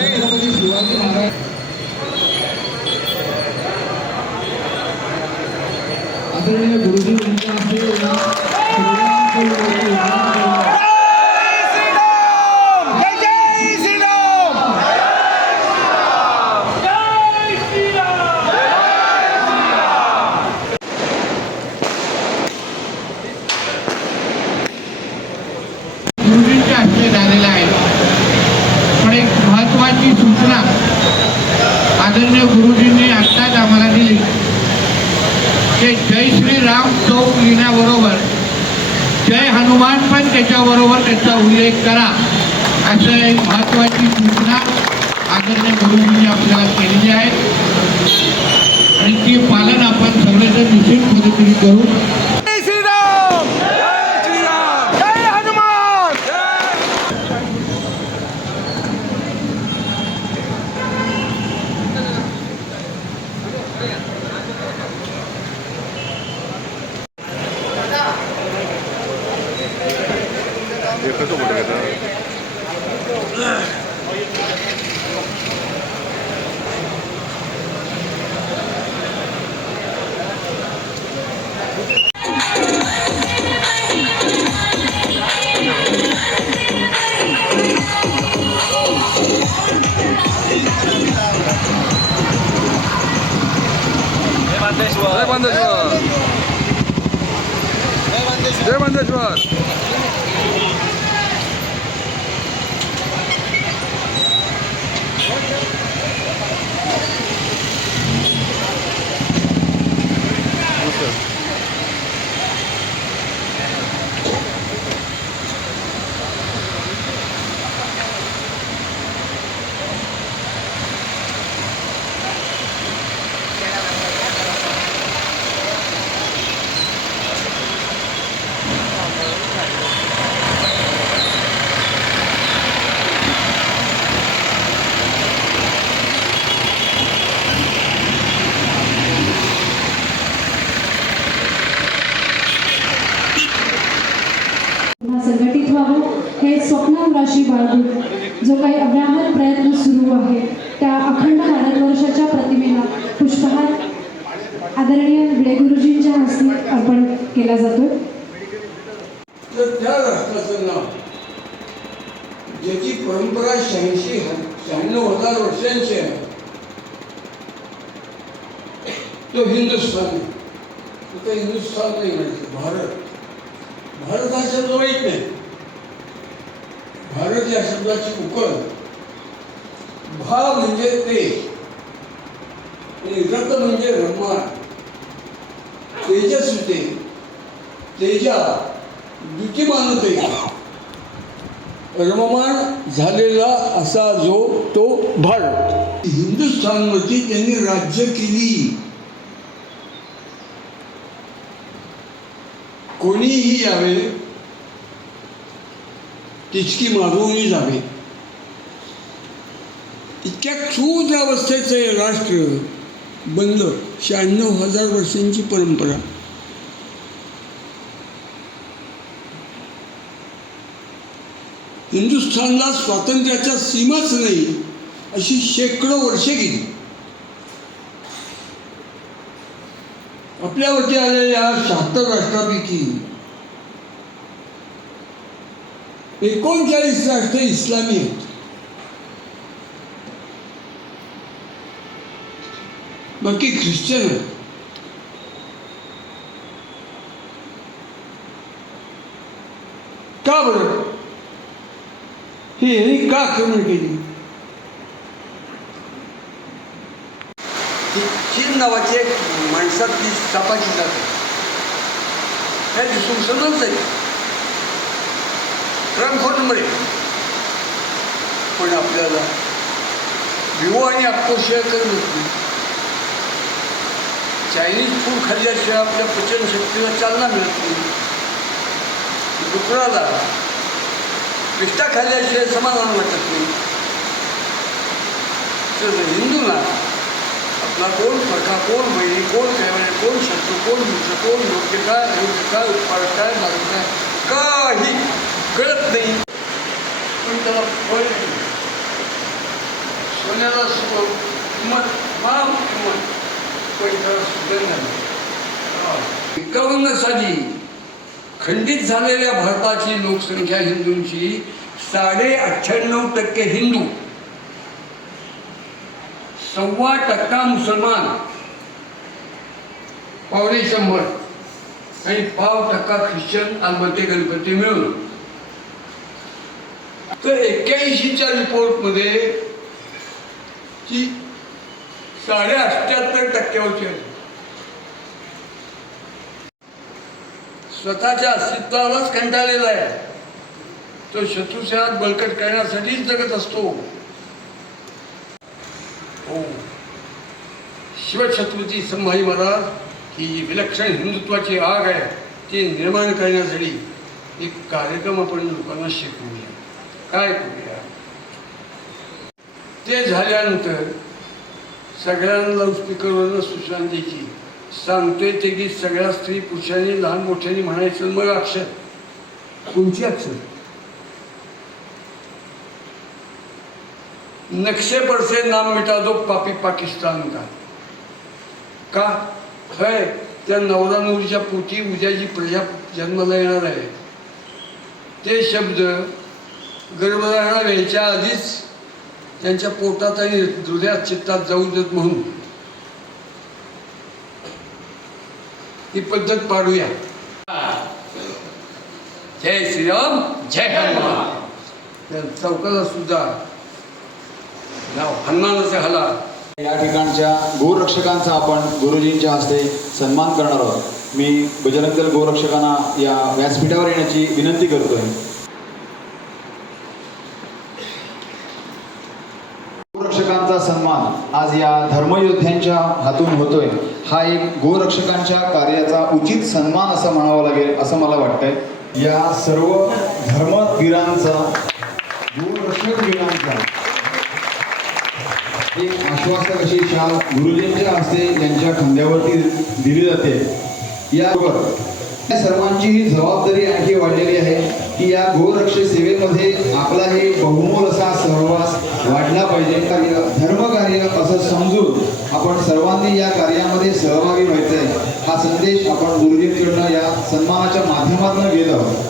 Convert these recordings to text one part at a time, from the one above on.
छत्रपती शिवाजी महाराज. आदरणीय गुरुजी यांच्या हस्ते या श्रीरामपूर मूर्ती उभारण्यात आली आहे. गुरुजींच्या हस्ते झालेला आहे पण एक महत्वाची सूचना आदरणीय गुरुजींनी आत्ताच आम्हाला दिली की जय श्रीराम चौक लिहिण्याबरोबर जय हनुमान पण त्याच्याबरोबर त्याचा उल्लेख करा. असं एक महत्वाची सूचना आदरणीय गुरुजींनी आपल्याला केलेली आहे. आणि ती पालन आपण सगळेजण निश्चित पद्धतीने करू. जय स्वप्नांराशी बाळगून जो काही अव्याहत प्रयत्न सुरू आहे त्या अखंड भारतवर्षाच्या प्रतिमेला पुष्पहार आदरणीय विडे गुरुजींच्या हस्ते अर्पण केला जातो. त्या राष्ट्राचं नाव ज्याची परंपरा शहाऐंशी शहाण्णव हजार वर्षांची आहे तो हिंदुस्थान. तो हिंदुस्थान नाही म्हणजे भारत. भारत हा शब्द वाईट नाही. भारत या शब्दाची उकल. भा म्हणजे, म्हणजे ते आणि रत म्हणजे रम्मान तेजस्विते तेजा द्युतिमानते रममान झालेला असा जो तो भारत हिंदुस्थानवरती त्यांनी राज्य केली. कोणीही यावे तिचकी मागवली जावे. इतक्या क्षुद्र अवस्थेचं राष्ट्र बनलं शहाण्णव हजार वर्षांची परंपरा. हिंदुस्थानला स्वातंत्र्याच्या सीमाच नाही अशी शेकडो वर्षे गेली. आपल्यावरती आलेल्या शहात्तर राष्ट्रापैकी एकोणचाळीस राष्ट्र इस्लामी आहेत बाकी ख्रिश्चन आहेत का बरं ही यांनी का आक्रमण केली चीन नावाची एक माणसात ती सापाची जाते हे दिसून समजत आहे क्रमखोर नंबर एक. पण आपल्याला विवो आणि अप्पो करत नाही. चायनीज फूड खाल्ल्याशिवाय आपल्या पचनशक्तीला चालना मिळत नाही. डुकराला पिष्टा खाल्ल्याशिवाय समाधान वाटत नाही. तर हिंदूंना आपला कोण फरका कोण बहिणी कोण कैवारी कोण शत्रू कोण मित्र कोण योग्य काय अयोग्य काय उत्पाद काय मार्ग काय काही कळत नाही. पण त्याला फळ. सोन्याला सु- किंमत माम किंमत पैशाला सुगंध नाही. एकावन्न साली खंडित झालेल्या भारताची लोकसंख्या हिंदूंची साडे अठ्ठ्याण्णव टक्के हिंदू सव्वा टक्का मुसलमान पावणे शंभर आणि पाव टक्का ख्रिश्चन आलमते गणपती मिळून तर एक्क्याऐंशीच्या रिपोर्टमध्ये ती साडे अठ्ठ्याहत्तर टक्क्यावरची आली स्वतःच्या अस्तित्वालाच कंटाळलेला आहे. तो शत्रुसेनात बळकट करण्यासाठीच जगत असतो. हो. शिवछत्रपती संभाजी महाराज ही जी विलक्षण हिंदुत्वाची आग आहे ती निर्माण करण्यासाठी एक कार्यक्रम आपण लोकांना शिकवूया. काय करूया? ते झाल्यानंतर सगळ्यांना लाऊडस्पीकरवरनं सूचना द्यायची सांगतोय ते गीत सगळ्या स्त्री पुरुषांनी लहान मोठ्यांनी म्हणायचं मग अक्षर. कोणची अक्षर? नक्षे पर से नाम मिटा दो पापी पाकिस्तान का? का खय त्या नवरा नवरीच्या पोटी उद्या जी प्रजा जन्माला येणार आहे. ते शब्द गर्भधारणा व्हायच्या आधीच त्यांच्या पोटात आणि हृदयात चित्तात जाऊ देत म्हणून ही पद्धत पाडूया. जय श्रीराम जय हनुमान. चौकाला सुद्धा. नाव हनुमानाचे हला. या ठिकाणच्या गोरक्षकांचा आपण गुरुजींच्या हस्ते सन्मान करणार आहोत. मी बजरंग दल गोरक्षकांना या व्यासपीठावर येण्याची विनंती करतोय गोरक्षकांचा सन्मान आज या धर्मयोद्ध्यांच्या हातून होतोय. हा एक गोरक्षकांच्या कार्याचा उचित सन्मान असं म्हणावं लागेल असं मला वाटतंय. या सर्व धर्मवीरांचा गोरक्षक वीरांचा एक आश्वासक अशी शाल गुरुजींच्या हस्ते यांच्या खांद्यावरती दिली जाते. याबरोबर या सर्वांची ही जबाबदारी आणखी वाढलेली आहे की या गोरक्ष सेवेमध्ये आपला हे बहुमोल असा सहवास वाढला पाहिजे कार्य धर्मकार्य असं समजून आपण सर्वांनी या कार्यामध्ये सहभागी व्हायचंय. हा संदेश आपण गुरुजींकडनं या सन्मानाच्या माध्यमातून घेत आहोत.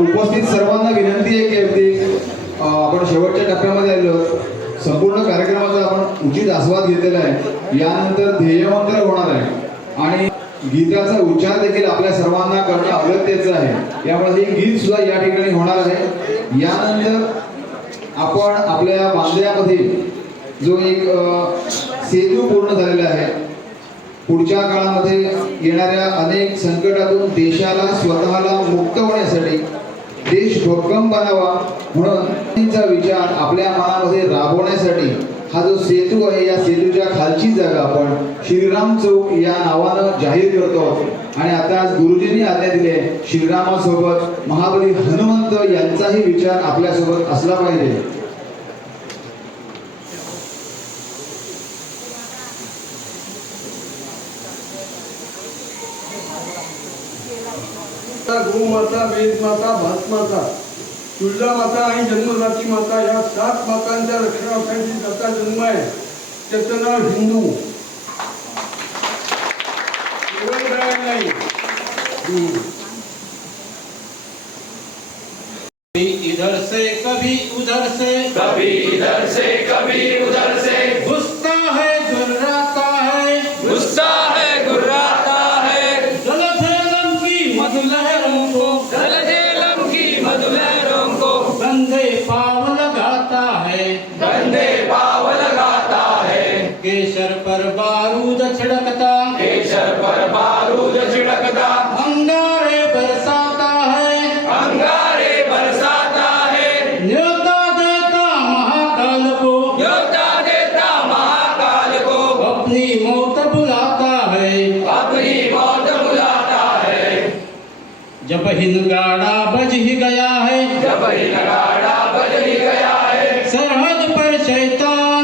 उपस्थित सर्वांना विनंती आहे की अगदी आपण शेवटच्या टप्प्यामध्ये आलो संपूर्ण कार्यक्रमाचा आपण उचित आस्वाद घेतलेला आहे. यानंतर ध्येयमंत्र होणार आहे. आणि गीताचा उच्चार देखील आपल्या सर्वांना करणं अगत्यचं आहे. यामुळे हे गीत सुद्धा या ठिकाणी होणार आहे. यानंतर आपण आपल्या बांधल्यामध्ये जो एक सेतू पूर्ण झालेला आहे. पुढच्या काळामध्ये येणाऱ्या अनेक संकटातून देशाला स्वतःला मुक्त होण्यासाठी देश भक्कम बनावा म्हणून त्यांचा विचार आपल्या मनामध्ये राबवण्यासाठी हा जो सेतू आहे या सेतूच्या खालची जागा आपण श्रीराम चौक या नावानं जाहीर करतो. आणि आता आज गुरुजींनी आज्ञा दिले श्रीरामासोबत महाबली हनुमंत यांचाही विचार आपल्यासोबत असला पाहिजे. गोमाता भात माता तुळजा माता आणि जन्मदाती माता या सात मातांच्या रक्षणासाठी ज्याचा जन्म आहे. त्याचं नाव हिंदू. कभी इधर से कभी उधर से। कभी इधर से कभी उधर से। घुसता है गुर्राता है। गुस्सा जब हिंदगाड़ा बज ही गया है। जब ही नगाड़ा बज ही गया है। सरहद पर शैतान